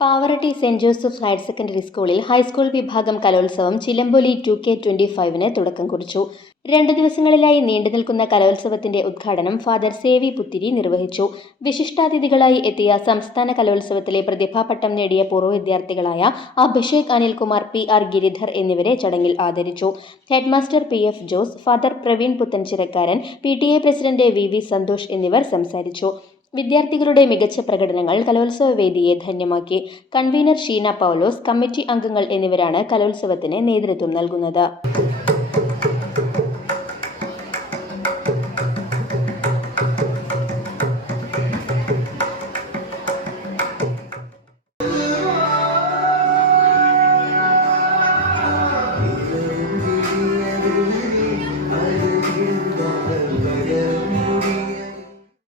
Pavaratti saint Joseph higher secondary സ്കൂളിൽ high school വിഭാഗം Kalolsavam Chilamboli two K twenty ഫൈവിന് തുടക്കം കുറിച്ചു. രണ്ടു ദിവസങ്ങളിലായി നീണ്ടു നിൽക്കുന്ന കലോത്സവത്തിന്റെ ഉദ്ഘാടനം ഫാദർ സേവി പുത്തിരി നിർവഹിച്ചു. വിശിഷ്ടാതിഥികളായി എത്തിയ സംസ്ഥാന കലോത്സവത്തിലെ പ്രതിഭാപട്ടം നേടിയ പൂർവ വിദ്യാർത്ഥികളായ അഭിഷേക് അനിൽകുമാർ പി ആർ ഗിരിധർ എന്നിവരെ ചടങ്ങിൽ ആദരിച്ചു. Headmaster P F Jose father Praveen Puthenchirakkaran P T A president V V Santhosh എന്നിവർ സംസാരിച്ചു. വിദ്യാർത്ഥികളുടെ മികച്ച പ്രകടനങ്ങൾ കലോത്സവ വേദിയെ ധന്യമാക്കി. കൺവീനർ ഷീന പൗലോസ് കമ്മിറ്റി അംഗങ്ങൾ എന്നിവരാണ് കലോത്സവത്തിന് നേതൃത്വം നൽകുന്നത്.